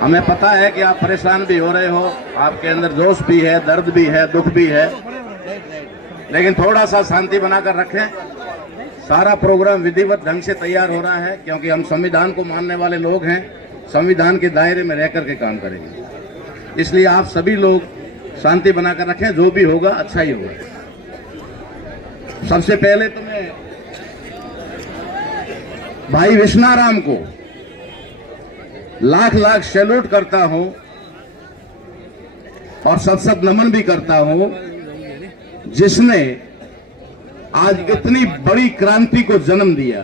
हमें पता है कि आप परेशान भी हो रहे हो, आपके अंदर जोश भी है, दर्द भी है, दुख भी है, लेकिन थोड़ा सा शांति बनाकर रखें। सारा प्रोग्राम विधिवत ढंग से तैयार हो रहा है, क्योंकि हम संविधान को मानने वाले लोग हैं, संविधान के दायरे में रहकर के काम करेंगे। इसलिए आप सभी लोग शांति बनाकर रखें, जो भी होगा अच्छा ही होगा। सबसे पहले तो मैं भाई विश्नाराम को लाख लाख सैल्यूट करता हूं और सत सत नमन भी करता हूं, जिसने आज इतनी बड़ी क्रांति को जन्म दिया।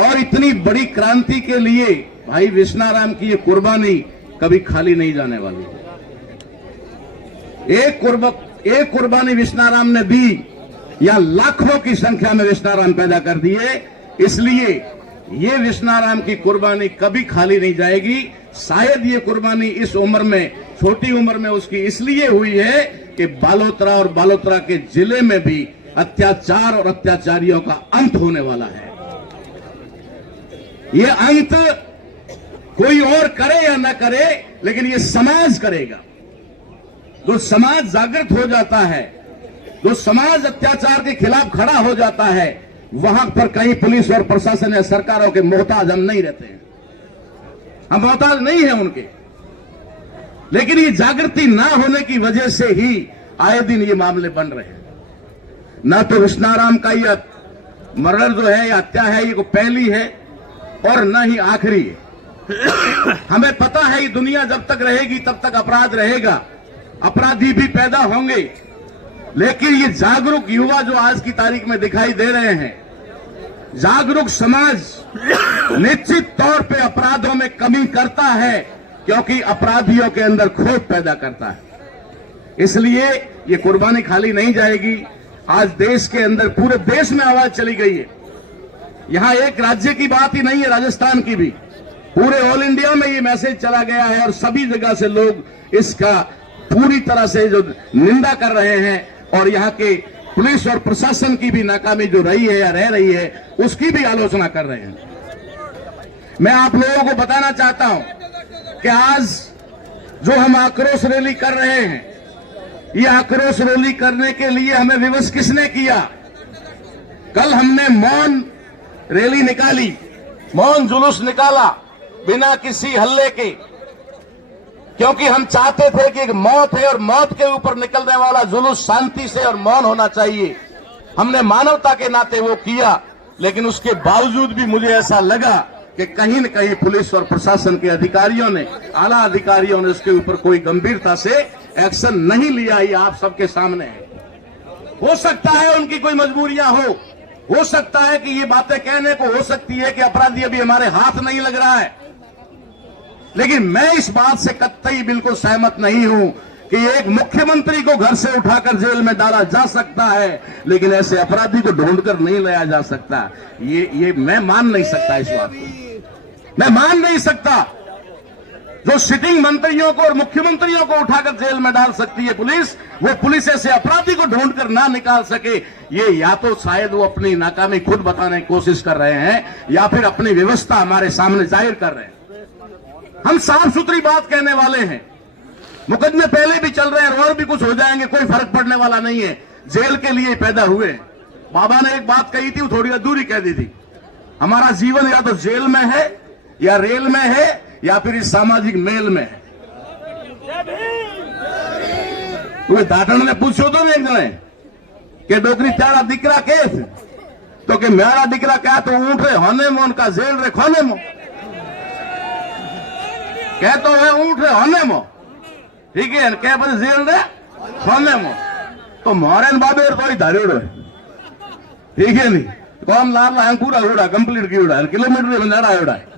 और इतनी बड़ी क्रांति के लिए भाई विश्नाराम की ये कुर्बानी कभी खाली नहीं जाने वाली। एक कुर्बानी विश्नाराम ने दी या लाखों की संख्या में विश्नाराम पैदा कर दिए, इसलिए ये विश्नाराम की कुर्बानी कभी खाली नहीं जाएगी। शायद ये कुर्बानी इस उम्र में, छोटी उम्र में उसकी इसलिए हुई है कि बालोतरा और बालोतरा के जिले में भी अत्याचार और अत्याचारियों का अंत होने वाला है। ये अंत कोई और करे या ना करे, लेकिन ये समाज करेगा। जो समाज जागृत हो जाता है, जो समाज अत्याचार के खिलाफ खड़ा हो जाता है, वहां पर कहीं पुलिस और प्रशासन या सरकारों के मोहताज हम नहीं रहते हैं, हम मोहताज नहीं है उनके। लेकिन ये जागृति ना होने की वजह से ही आए दिन ये मामले बन रहे हैं। ना तो विश्नाराम का ये मर्डर जो है या हत्या है, ये पहली है और ना ही आखिरी है। हमें पता है ये दुनिया जब तक रहेगी तब तक अपराध रहेगा, अपराधी भी पैदा होंगे, लेकिन ये जागरूक युवा जो आज की तारीख में दिखाई दे रहे हैं, जागरूक समाज निश्चित तौर पे अपराधों में कमी करता है, क्योंकि अपराधियों के अंदर खोट पैदा करता है। इसलिए ये कुर्बानी खाली नहीं जाएगी। आज देश के अंदर, पूरे देश में आवाज चली गई है। यहां एक राज्य की बात ही नहीं है, राजस्थान की भी, पूरे ऑल इंडिया में ये मैसेज चला गया है और सभी जगह से लोग इसका पूरी तरह से जो निंदा कर रहे हैं और यहाँ के पुलिस और प्रशासन की भी नाकामी जो रही है या रह रही है, उसकी भी आलोचना कर रहे हैं। मैं आप लोगों को बताना चाहता हूं कि आज जो हम आक्रोश रैली कर रहे हैं, ये आक्रोश रैली करने के लिए हमें विवश किसने किया? कल हमने मौन रैली निकाली, मौन जुलूस निकाला बिना किसी हल्ले के, क्योंकि हम चाहते थे कि एक मौत है और मौत के ऊपर निकलने वाला जुलूस शांति से और मौन होना चाहिए। हमने मानवता के नाते वो किया, लेकिन उसके बावजूद भी मुझे ऐसा लगा कि कहीं न कहीं पुलिस और प्रशासन के अधिकारियों ने, आला अधिकारियों ने उसके ऊपर कोई गंभीरता से एक्शन नहीं लिया। ये आप सबके सामने है। हो सकता है उनकी कोई मजबूरियां हो सकता है कि ये बातें कहने को हो सकती है कि अपराधी अभी हमारे हाथ नहीं लग रहा है, लेकिन मैं इस बात से कतई बिल्कुल सहमत नहीं हूं कि एक मुख्यमंत्री को घर से उठाकर जेल में डाला जा सकता है, लेकिन ऐसे अपराधी को ढूंढकर नहीं लाया जा सकता। ये मैं मान नहीं सकता, इस बात को मैं मान नहीं सकता। जो सिटिंग मंत्रियों को और मुख्यमंत्रियों को उठाकर जेल में डाल सकती है पुलिस, वो पुलिस ऐसे अपराधी को ढूंढकर ना निकाल सके, ये या तो शायद वो अपनी नाकामी खुद बताने की कोशिश कर रहे हैं या फिर अपनी व्यवस्था हमारे सामने जाहिर कर रहे हैं। हम साफ सुथरी बात कहने वाले हैं। मुकदमे पहले भी चल रहे हैं और भी कुछ हो जाएंगे, कोई फर्क पड़ने वाला नहीं है। जेल के लिए पैदा हुए। बाबा ने एक बात कही थी, वो थोड़ी अधूरी कह दी थी। हमारा जीवन या तो जेल में है या रेल में है या फिर इस सामाजिक मेल में है। तुम्हें दाटन ने पूछो तो एक जने कि डोकरी त्यारा दिकरा के तो कि मेरा दिकरा क्या तो ऊंट रे होने में, उनका जेल रे खोने में कह तो है, ऊंट रे होने में, ठीक है, क्या बस जेल रे खोने में, तो मोहरन बाबे तो ही धारेड़ो है, ठीक है नहीं, कौन लाल पूरा उड़ा कंप्लीट की उड़ा किलोमीटर में लड़ा उड़ा है,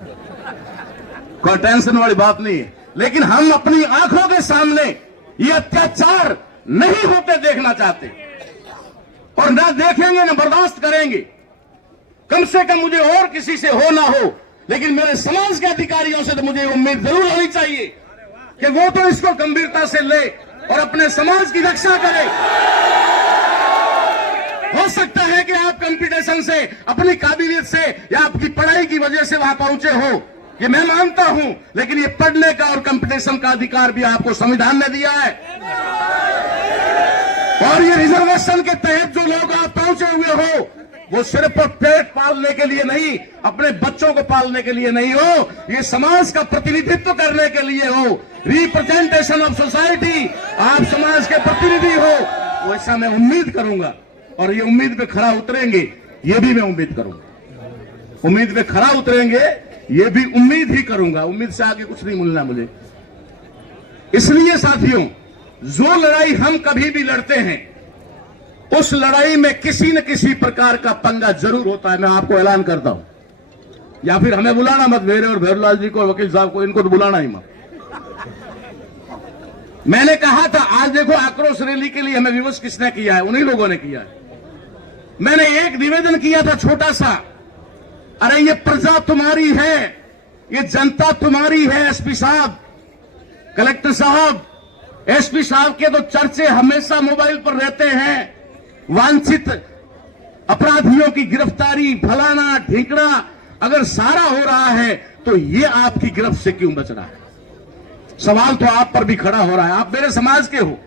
कोई टेंशन वाली बात नहीं है। लेकिन हम अपनी आंखों के सामने ये अत्याचार नहीं होते देखना चाहते और ना देखेंगे ना बर्दाश्त करेंगे। कम से कम मुझे और किसी से हो ना हो, लेकिन मेरे समाज के अधिकारियों से तो मुझे उम्मीद जरूर होनी चाहिए कि वो तो इसको गंभीरता से ले और अपने समाज की रक्षा करे। हो सकता है कि आप कंपटीशन से, अपनी काबिलियत से या आपकी पढ़ाई की वजह से वहां पहुंचे हो, ये मैं मानता हूं, लेकिन ये पढ़ने का और कंपटीशन का अधिकार भी आपको संविधान ने दिया है। और ये रिजर्वेशन के तहत जो लोग आप पहुंचे हुए हो, वो सिर्फ पेट पालने के लिए नहीं, अपने बच्चों को पालने के लिए नहीं हो, ये समाज का प्रतिनिधित्व करने के लिए हो, रिप्रेजेंटेशन ऑफ सोसाइटी, आप समाज के प्रतिनिधि हो। वैसा मैं उम्मीद करूंगा और ये उम्मीद पे खरा उतरेंगे, ये भी मैं उम्मीद करूंगा। उम्मीद पे खरा उतरेंगे, ये भी उम्मीद ही करूंगा। उम्मीद से आगे कुछ नहीं मिलना मुझे। इसलिए साथियों, जो लड़ाई हम कभी भी लड़ते हैं, उस लड़ाई में किसी न किसी प्रकार का पंगा जरूर होता है। मैं आपको ऐलान करता हूं, या फिर हमें बुलाना मत, मेरे और भैरलाल जी को, वकील साहब को, इनको तो बुलाना ही मत। मैंने कहा था, आज देखो आक्रोश रैली के लिए हमें विवश किसने किया है? उन्हीं लोगों ने किया है। मैंने एक निवेदन किया था छोटा सा, अरे ये प्रजा तुम्हारी है, ये जनता तुम्हारी है। एसपी साहब, कलेक्टर साहब, एसपी साहब के तो चर्चे हमेशा मोबाइल पर रहते हैं, वांछित अपराधियों की गिरफ्तारी, फलाना ढीकड़ा। अगर सारा हो रहा है तो ये आपकी गिरफ्त से क्यों बच रहा है? सवाल तो आप पर भी खड़ा हो रहा है। आप मेरे समाज के हो,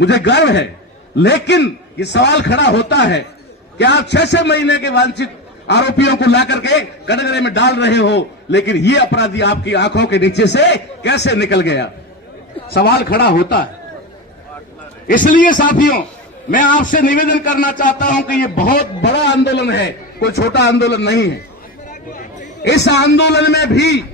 मुझे गर्व है, लेकिन ये सवाल खड़ा होता है कि आप 6-6 महीने के वांछित आरोपियों को ला करके कटघरे में डाल रहे हो, लेकिन ये अपराधी आपकी आंखों के नीचे से कैसे निकल गया? सवाल खड़ा होता है। इसलिए साथियों, मैं आपसे निवेदन करना चाहता हूं कि ये बहुत बड़ा आंदोलन है, कोई छोटा आंदोलन नहीं है। इस आंदोलन में भी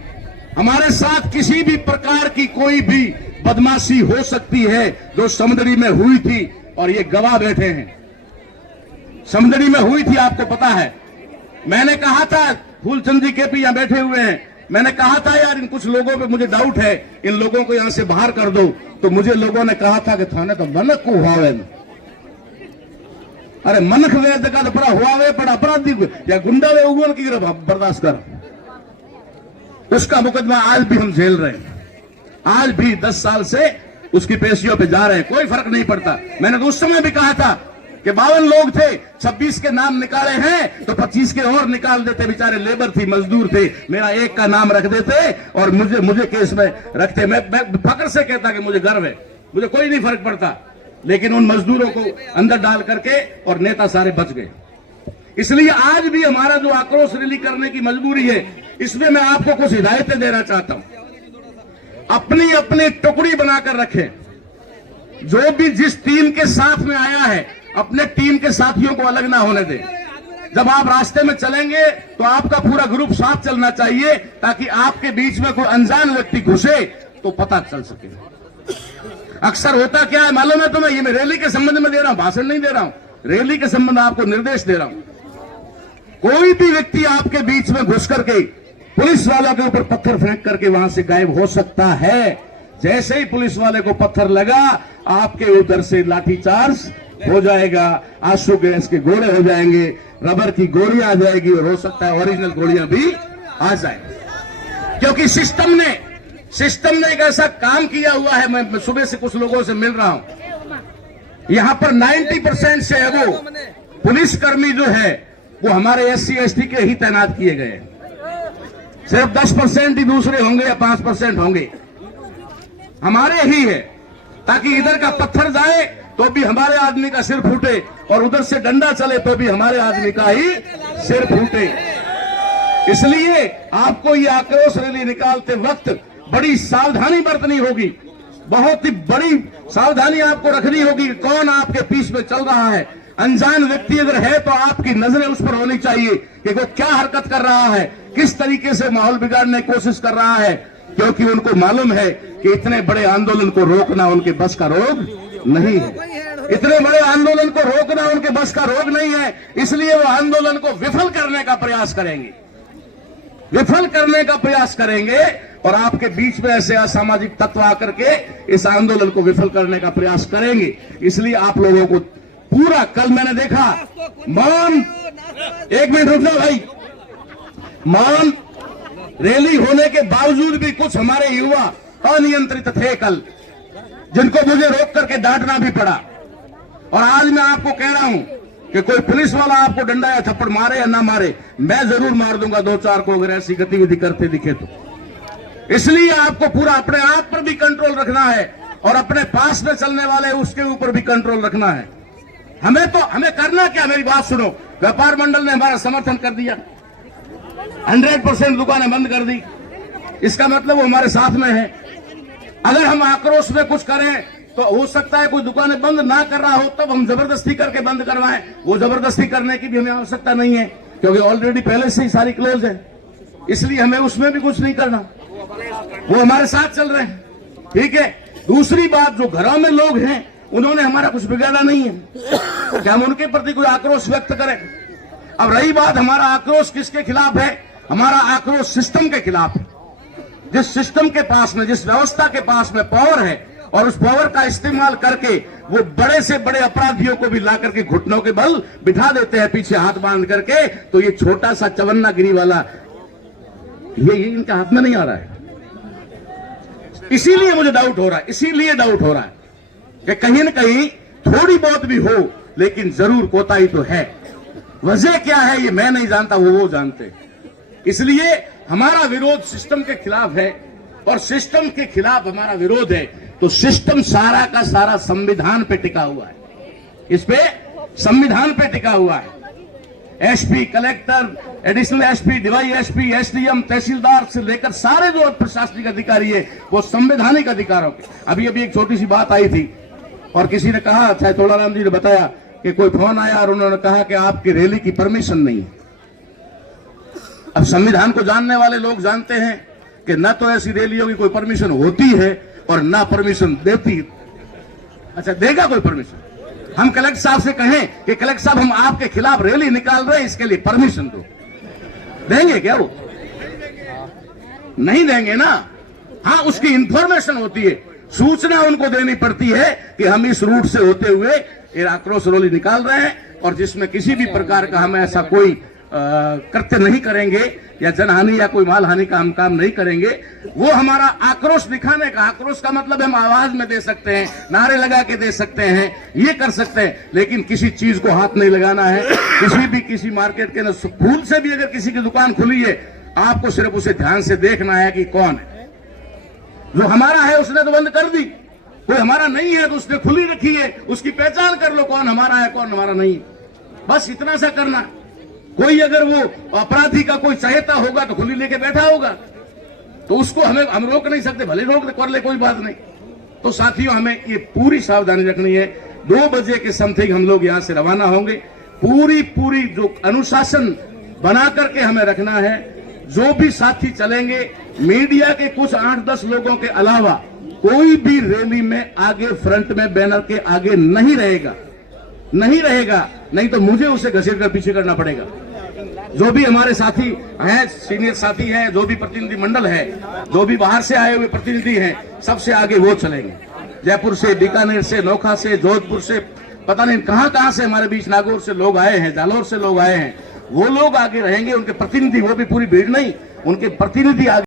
हमारे साथ किसी भी प्रकार की कोई भी बदमाशी हो सकती है, जो समदड़ी में हुई थी, और ये गवाह बैठे हैं। समदड़ी में हुई थी, आपको पता है। मैंने कहा था, फूलचंद जी केपी यहां बैठे हुए हैं, मैंने कहा था यार इन कुछ लोगों पे मुझे डाउट है, इन लोगों को यहां से बाहर कर दो। तो मुझे लोगों ने कहा था कि थाने तो मनक को हुआवे, अरे मनक वेद का तो पड़ा हुआवे, पड़ा अपराधी या गुंडा वे उगवन की बर्दाश्त कर। उसका मुकदमा आज भी हम झेल रहे हैं, आज भी 10 साल से उसकी पेशियों पे जा रहे हैं, कोई फर्क नहीं पड़ता। मैंने तो उस समय भी कहा था कि 52 लोग थे, 26 के नाम निकाले हैं तो 25 के और निकाल देते, बेचारे लेबर थी, मजदूर थे, मेरा एक का नाम रख देते और मुझे केस में रखते। मैं फक्र से कहता कि मुझे गर्व है, मुझे कोई नहीं फर्क पड़ता, लेकिन उन मजदूरों को अंदर डाल करके और नेता सारे बच गए। इसलिए आज भी हमारा जो आक्रोश रैली करने की मजबूरी है, इसमें मैं आपको कुछ हिदायतें देना चाहता हूं। अपनी अपनी टुकड़ी बनाकर रखें। जो भी जिस टीम के साथ में आया है, अपने टीम के साथियों को अलग ना होने दें। जब आप रास्ते में चलेंगे तो आपका पूरा ग्रुप साथ चलना चाहिए, ताकि आपके बीच में कोई अनजान व्यक्ति घुसे तो पता चल सके। अक्सर होता क्या है मालूम है तुम्हें? ये मैं रैली के संबंध में दे रहा हूं, भाषण नहीं दे रहा हूं, रैली के संबंध में आपको निर्देश दे रहा हूं। कोई भी व्यक्ति आपके बीच में घुस करके पुलिस वालों के ऊपर पत्थर फेंक करके वहां से गायब हो सकता है। जैसे ही पुलिस वाले को पत्थर लगा, आपके उधर से लाठीचार्ज हो जाएगा, आंसू गैस के गोले हो जाएंगे, रबर की गोलियां आ जाएगी, और हो सकता है ओरिजिनल गोलियां भी आ जाए। क्योंकि सिस्टम ने एक ऐसा काम किया हुआ है। मैं सुबह से कुछ लोगों से मिल रहा हूं, यहां पर 90% से वो पुलिसकर्मी जो है वो हमारे SC ST के ही तैनात किए गए हैं। सिर्फ 10% ही दूसरे होंगे या 5% होंगे, हमारे ही है, ताकि इधर का पत्थर जाए तो भी हमारे आदमी का सिर फूटे, और उधर से डंडा चले तो भी हमारे आदमी का ही सिर फूटे। इसलिए आपको ये आक्रोश रैली निकालते वक्त बड़ी सावधानी बरतनी होगी, बहुत ही बड़ी सावधानी आपको रखनी होगी कि कौन आपके पीछे में चल रहा है। अनजान व्यक्ति अगर है तो आपकी नजरें उस पर होनी चाहिए कि वो क्या हरकत कर रहा है, किस तरीके से माहौल बिगाड़ने की कोशिश कर रहा है, क्योंकि उनको मालूम है कि इतने बड़े आंदोलन को रोकना उनके बस का रोग नहीं है। इतने बड़े आंदोलन को रोकना उनके बस का रोग नहीं है, इसलिए वो आंदोलन को विफल करने का प्रयास करेंगे, विफल करने का प्रयास करेंगे, और आपके बीच में ऐसे असामाजिक तत्व आकर के इस आंदोलन को विफल करने का प्रयास करेंगे। इसलिए आप लोगों को पूरा, कल मैंने देखा मौन, 1 मिनट रुक जाओ भाई, मौन रैली होने के बावजूद भी कुछ हमारे युवा अनियंत्रित थे कल, जिनको मुझे रोक करके डांटना भी पड़ा। और आज मैं आपको कह रहा हूं कि कोई पुलिस वाला आपको डंडा या थप्पड़ मारे या ना मारे, मैं जरूर मार दूंगा 2-4 को अगर ऐसी गतिविधि करते दिखे तो। इसलिए आपको पूरा अपने आप पर भी कंट्रोल रखना है और अपने पास में चलने वाले उसके ऊपर भी कंट्रोल रखना है। हमें करना क्या, मेरी बात सुनो। व्यापार मंडल ने हमारा समर्थन कर दिया, 100% दुकानें बंद कर दी, इसका मतलब वो हमारे साथ में है। अगर हम आक्रोश में कुछ करें तो हो सकता है कोई दुकानें बंद ना कर रहा हो, तब हम जबरदस्ती करके बंद करवाएं। वो जबरदस्ती करने की भी हमें आवश्यकता नहीं है, क्योंकि ऑलरेडी पहले से ही सारी क्लोज है, इसलिए हमें उसमें भी कुछ नहीं करना। वो हमारे साथ चल रहे हैं, ठीक है। दूसरी बात, जो घरों में लोग हैं उन्होंने हमारा कुछ बिगाड़ा नहीं है कि हम उनके प्रति कोई आक्रोश व्यक्त करें। अब रही बात हमारा आक्रोश किसके खिलाफ है, हमारा आक्रोश सिस्टम के खिलाफ है। जिस सिस्टम के पास में, जिस व्यवस्था के पास में पावर है और उस पावर का इस्तेमाल करके वो बड़े से बड़े अपराधियों को भी ला करके घुटनों के बल बिठा देते हैं, पीछे हाथ बांध करके, तो ये छोटा सा चवन्नागिरी वाला ये इनके हाथ में नहीं आ रहा है। इसीलिए मुझे डाउट हो रहा है, इसीलिए डाउट हो रहा है कि कहीं न कहीं थोड़ी बहुत भी हो, लेकिन जरूर कोताही तो है। वजह क्या है ये मैं नहीं जानता, वो जानते। इसलिए हमारा विरोध सिस्टम के खिलाफ है, और सिस्टम के खिलाफ हमारा विरोध है तो सिस्टम सारा का सारा संविधान पे टिका हुआ है, इस पे संविधान पे टिका हुआ है। SP, collector, additional SP, DySP, SDM, tehsildar से लेकर सारे जो प्रशासनिक अधिकारी है वो संवैधानिक अधिकारों के। अभी एक छोटी सी बात आई थी और किसी ने कहा, चाहे तोड़ाराम जी ने बताया कि कोई फोन आया और उन्होंने कहा कि आपकी रैली की परमिशन नहीं है। अब संविधान को जानने वाले लोग जानते हैं कि न तो ऐसी रैलियों की कोई परमिशन होती है और ना परमिशन देती। अच्छा, देगा कोई परमिशन? हम कलेक्टर साहब से कहें कि कलेक्टर साहब हम आपके खिलाफ रैली निकाल रहे हैं, इसके लिए परमिशन दो, देंगे क्या? वो नहीं देंगे ना। हाँ, उसकी इंफॉर्मेशन होती है, सूचना उनको देनी पड़ती है कि हम इस रूट से होते हुए ये आक्रोश रैली निकाल रहे हैं और जिसमें किसी भी प्रकार का हम ऐसा कोई कृत्य नहीं करेंगे या जनहानि या कोई माल हानि का हम काम नहीं करेंगे। वो हमारा आक्रोश दिखाने का, आक्रोश का मतलब हम आवाज में दे सकते हैं, नारे लगा के दे सकते हैं, ये कर सकते हैं, लेकिन किसी चीज को हाथ नहीं लगाना है। किसी मार्केट के अंदर फूल से भी अगर किसी की दुकान खुली है, आपको सिर्फ उसे ध्यान से देखना है कि कौन है। जो हमारा है उसने तो बंद कर दी, कोई हमारा नहीं है तो उसने खुली रखी है, उसकी पहचान कर लो कौन हमारा है कौन हमारा नहीं है, बस इतना सा करना। कोई अगर वो अपराधी का कोई सहायता होगा तो खुली लेके बैठा होगा, तो उसको हम रोक नहीं सकते, भले रोक कर ले, कोई बात नहीं। तो साथियों, हमें ये पूरी सावधानी रखनी है। 2 बजे के समथिंग हम लोग यहां से रवाना होंगे। पूरी जो अनुशासन बना करके हमें रखना है। जो भी साथी चलेंगे, मीडिया के कुछ 8-10 लोगों के अलावा कोई भी रैली में आगे फ्रंट में बैनर के आगे नहीं रहेगा, नहीं तो मुझे उसे घसीट कर पीछे करना पड़ेगा। जो भी हमारे साथी हैं, सीनियर साथी हैं, जो भी प्रतिनिधि मंडल है, जो भी बाहर से आए हुए प्रतिनिधि हैं, सबसे आगे वो चलेंगे। जयपुर से, बीकानेर से, नोखा से, जोधपुर से, पता नहीं कहां से हमारे बीच, नागौर से लोग आए हैं, जालौर से लोग आए हैं, वो लोग आगे रहेंगे। उनके प्रतिनिधि, वो भी पूरी भीड़ नहीं, उनके प्रतिनिधि आगे